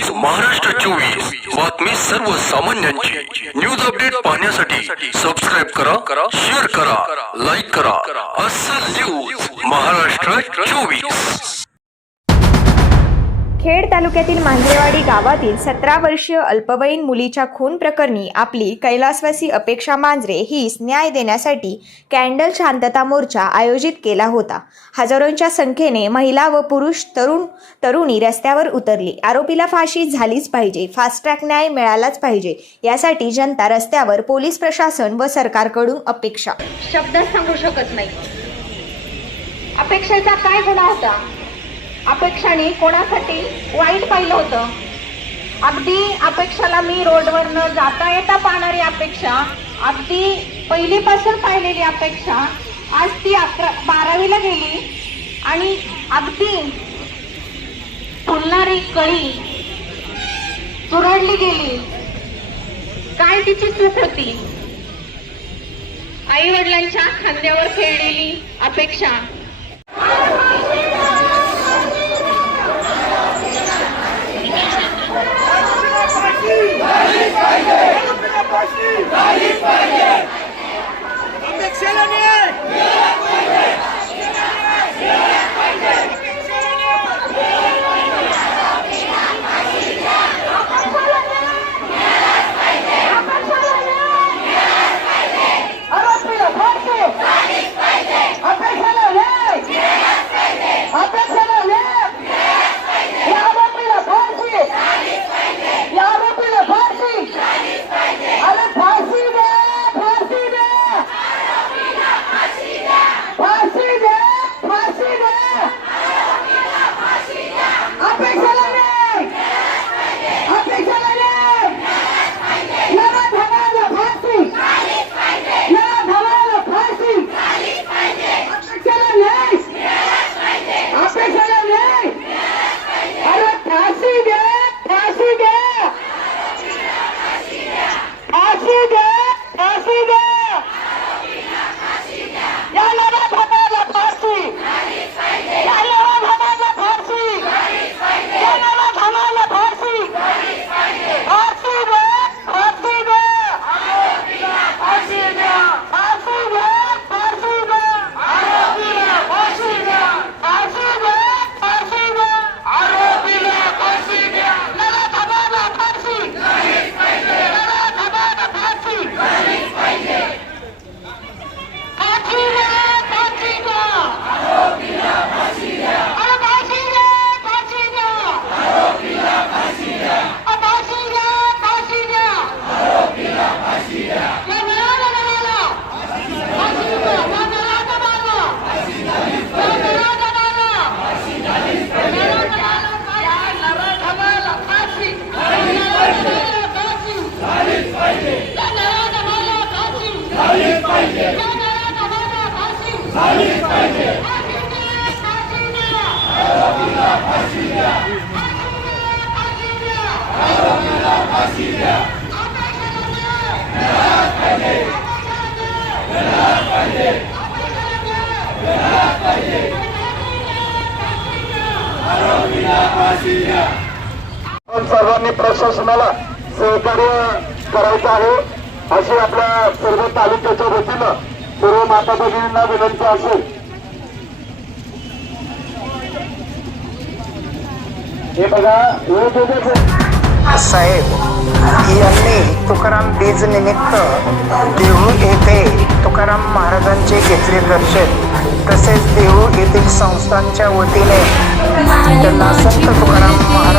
News Maharashtra चोवीस. बातमी सर्वसामान्यांची. न्यूज अपडेट पाहण्यासाठी सबस्क्राईब करा शेअर करा लाईक करा. असं न्यूज महाराष्ट्र चोवीस. खेड तालुक्यातील मांजरेवाडी गावातील सतरा वर्षीय अल्पवयीन मुलीच्या खून प्रकरणी आपली कैलासवासी अपेक्षा मांजरे हीच न्याय देण्यासाठी कॅन्डल शांतता मोर्चा आयोजित केला होता. हजारोंच्या संख्येने महिला व पुरुष तरुण तरुणी रस्त्यावर उतरली. आरोपीला फाशी झालीच पाहिजे. फास्ट ट्रॅक न्याय मिळालाच पाहिजे. यासाठी जनता रस्त्यावर पोलीस प्रशासन व सरकारकडून अपेक्षा. शब्द सांगू शकत नाही. अपेक्षेचा काय गुन्हा होता? अपेक्षाने कोणासाठी वाईट पाहिलं होतं? अगदी अपेक्षाला मी रोडवरनं जाता येता पाहणारी अपेक्षा अगदी पहिलीपासून पाहिलेली अपेक्षा आज ती अकरा बारावीला गेली आणि अगदी फुलणारी कळी चुरडली गेली. काय तिची चूक होती? आई वडिलांच्या खांद्यावर खेळलेली अपेक्षा अपेक्षेला सर्वांनी प्रशासनाला सहकार्य करायचं आहे. अशी आपल्या सर्व तालुक्याच्या वतीनं सर्व माता भगिनींना विनंती असेल. हे बघा साहेब यांनी तुकाराम बीज निमित्त देहू येथे तुकाराम महाराजांचे घेतले दर्शन तसेच देहू येथील संस्थांच्या वतीने त्यांना संत तुकाराम महाराज